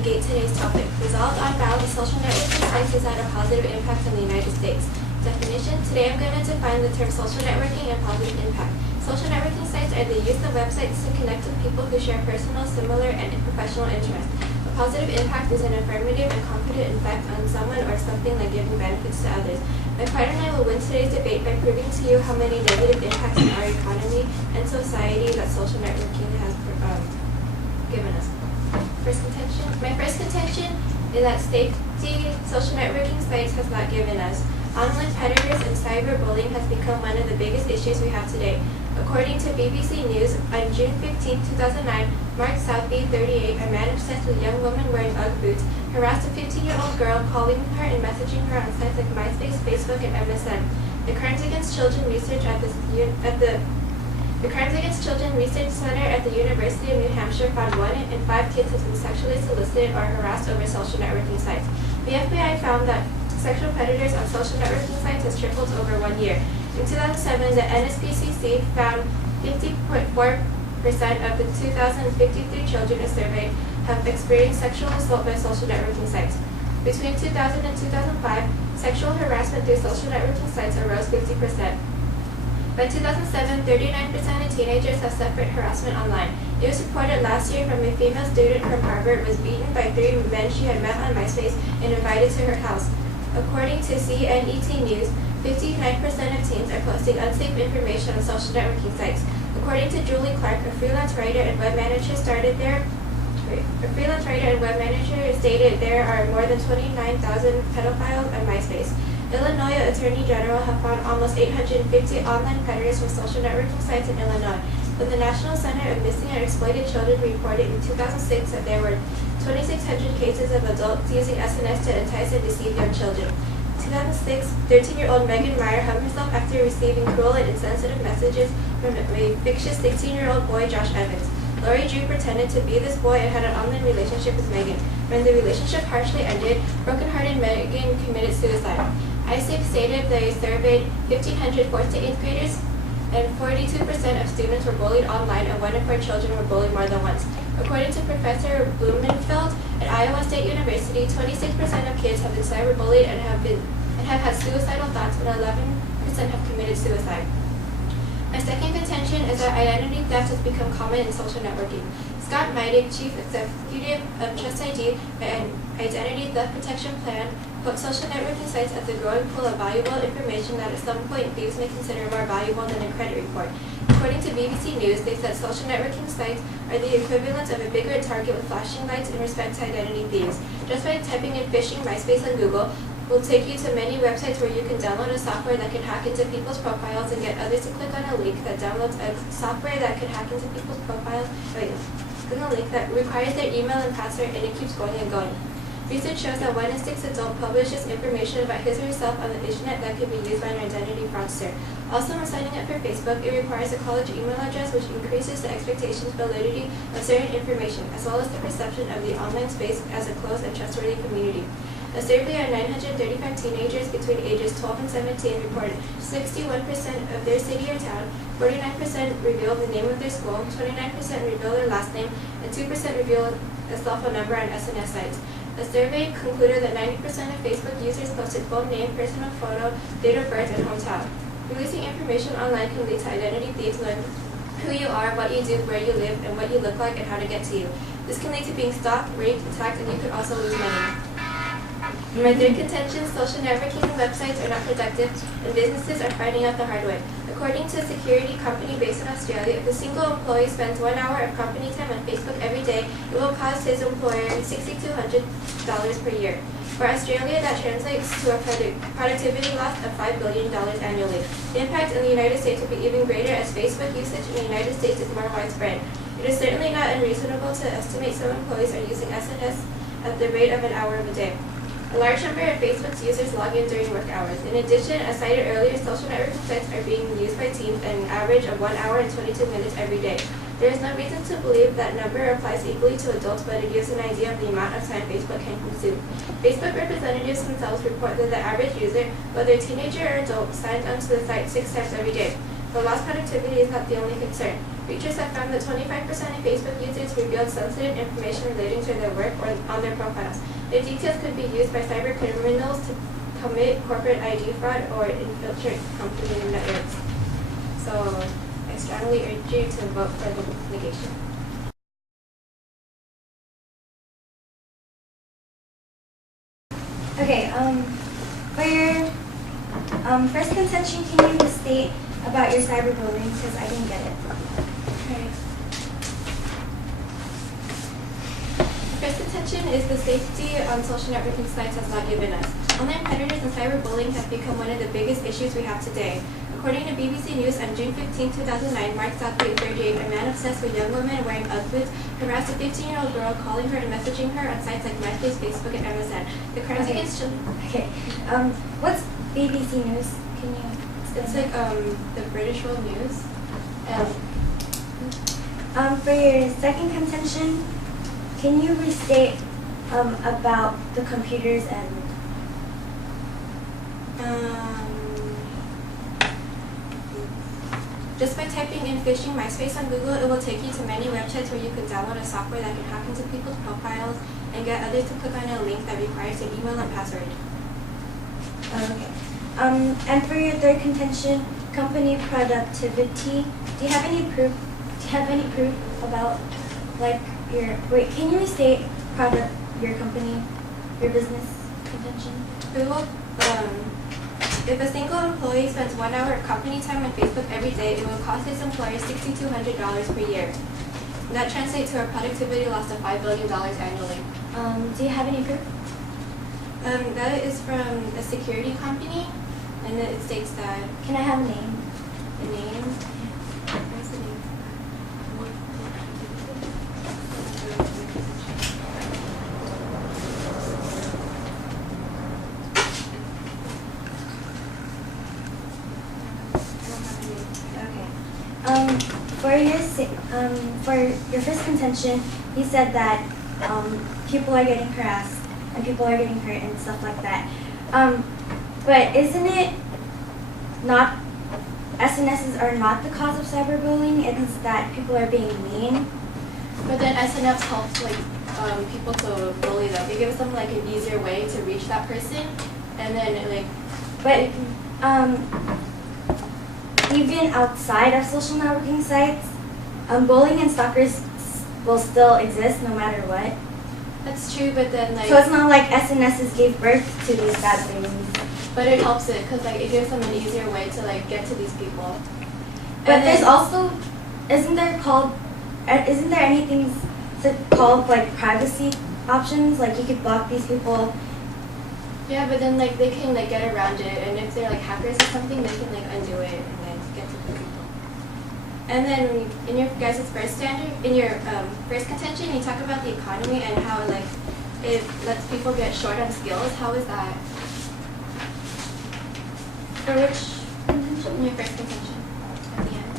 negate today's topic. Resolved on balance, social networking sites has had a positive impact on the United States. Definition: today I'm going to define the term social networking and positive impact. Social networking sites are the use of websites to connect with people who share personal, similar, and professional interests. A positive impact is an affirmative and confident effect on someone or something, like giving benefits to others. My partner and I will win today's debate by proving to you how many negative impacts on our economy and society that social networking has given us. My first contention is that safety social networking sites has not given us. Online predators and cyberbullying has become one of the biggest issues we have today. According to BBC News, on June 15, 2009, Mark Southby, 38, a man obsessed with a young woman wearing Ugg boots, harassed a 15-year-old girl, calling her and messaging her on sites like MySpace, Facebook, and MSN. The Crimes Against Children Research Center at the University of New Hampshire found 1 in 5 kids have been sexually solicited or harassed over social networking sites. The FBI found that sexual predators on social networking sites has tripled over 1 year. In 2007, the NSPCC found 50.4% of the 2,053 children it surveyed have experienced sexual assault by social networking sites. Between 2000 and 2005, sexual harassment through social networking sites arose 50%. By 2007, 39% of teenagers have suffered harassment online. It was reported last year from a female student from Harvard was beaten by 3 men she had met on MySpace and invited to her house. According to CNET News, 59% of teens are posting unsafe information on social networking sites. According to Julie Clark, a freelance writer and web manager stated there are more than 29,000 pedophiles on MySpace. Illinois Attorney General have found almost 850 online predators from social networking sites in Illinois. But the National Center of Missing and Exploited Children reported in 2006 that there were 2,600 cases of adults using SNS to entice and deceive young children. In 2006, 13-year-old Megan Meyer hung herself after receiving cruel and insensitive messages from a fictitious 16-year-old boy, Josh Evans. Lori Drew pretended to be this boy and had an online relationship with Megan. When the relationship harshly ended, broken-hearted Megan committed suicide. ISAFE stated they surveyed 1,500 4th to 8th graders, and 42% of students were bullied online, and 1 in 4 children were bullied more than once. According to Professor Blumenfeld at Iowa State University, 26% of kids have been cyberbullied and have had suicidal thoughts, and 11% have committed suicide. My second contention is that identity theft has become common in social networking. Scott Meidig, chief executive of Trust ID and Identity Theft Protection Plan, put social networking sites as a growing pool of valuable information that at some point thieves may consider more valuable than a credit report. According to BBC News, they said social networking sites are the equivalent of a big red target with flashing lights in respect to identity thieves. Just by typing in phishing MySpace on Google will take you to many websites where you can download a software that can hack into people's profiles and get others to click on a link that downloads a software that can hack into people's profiles. Click on a link that requires their email and password, and it keeps going and going. Research shows that 1 in 6 adults publishes information about his or herself on the internet that could be used by an identity fraudster. Also, when signing up for Facebook, it requires a college email address, which increases the expectations validity of certain information, as well as the perception of the online space as a closed and trustworthy community. A survey of 935 teenagers between ages 12 and 17 reported 61% of their city or town, 49% revealed the name of their school, 29% revealed their last name, and 2% revealed a cell phone number on SNS sites. The survey concluded that 90% of Facebook users posted full name, personal photo, date of birth, and hometown. Releasing information online can lead to identity thieves knowing who you are, what you do, where you live, and what you look like, and how to get to you. This can lead to being stalked, raped, attacked, and you could also lose money. In my third contention, social networking websites are not productive, and businesses are finding out the hard way. According to a security company based in Australia, if a single employee spends 1 hour of company time on Facebook every day, it will cost his employer $6,200 per year. For Australia, that translates to a productivity loss of $5 billion annually. The impact in the United States will be even greater as Facebook usage in the United States is more widespread. It is certainly not unreasonable to estimate some employees are using SNS at the rate of an hour a day. A large number of Facebook's users log in during work hours. In addition, as cited earlier, social networking sites are being used by teens at an average of 1 hour and 22 minutes every day. There is no reason to believe that number applies equally to adults, but it gives an idea of the amount of time Facebook can consume. Facebook representatives themselves report that the average user, whether teenager or adult, signs onto the site 6 times every day. But lost productivity is not the only concern. Researchers have found that 25% of Facebook users revealed sensitive information relating to their work or on their profiles. Their details could be used by cyber criminals to commit corporate ID fraud or infiltrate company networks. So I strongly urge you to vote for the negation. Okay, for your first contention, can you state about your cyberbullying, because I didn't get it. Okay. First contention is the safety on social networking sites has not given us. Online predators and cyberbullying have become one of the biggest issues we have today. According to BBC News, on June 15, 2009, Mark Zachary, 38, a man obsessed with young women wearing Ugg boots, harassed a 15-year-old girl, calling her and messaging her on sites like MySpace, Facebook, and MSN. The crimes against children. Okay. What's BBC News? Can you? It's like the British World News. For your second contention, can you restate about the computers and? Just by typing in phishing MySpace on Google, it will take you to many websites where you can download a software that can hack into people's profiles and get others to click on a link that requires an email and password. Okay. And for your third contention, company productivity, do you have any proof? Do you have any proof about like your? Wait, can you restate your company, your business contention? Google. If a single employee spends 1 hour of company time on Facebook every day, it will cost its employer $6,200 per year. And that translates to a productivity loss of $5 billion annually. Do you have any proof? That is from a security company, and it states that. Can I have a name? The name? Where's the name? For your first contention, you said that people are getting harassed and people are getting hurt and stuff like that. But isn't it not? SNSs are not the cause of cyberbullying. It's that people are being mean. But then SNS helps like people to bully them. It gives them like an easier way to reach that person, and then like. But even outside of social networking sites, bullying and stalkers will still exist no matter what. That's true, but then like. So it's not like SNSs gave birth to these bad things. But it helps it because like it gives them an easier way to like get to these people. But and there's also, isn't there anything called like privacy options? Like you could block these people. Yeah, but then like they can like get around it, and if they're like hackers or something, they can like undo it and then get to the people. And then in your guys' first contention, you talk about the economy and how like it lets people get short on skills. How is that? For which contention? In your first contention at the end.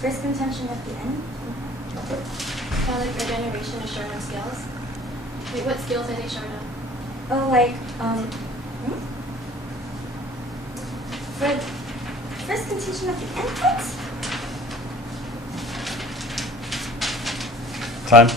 First contention at the end? How like our generation is short on skills. Wait, what skills are they short on? Oh, like for first contention at the end? What? Time.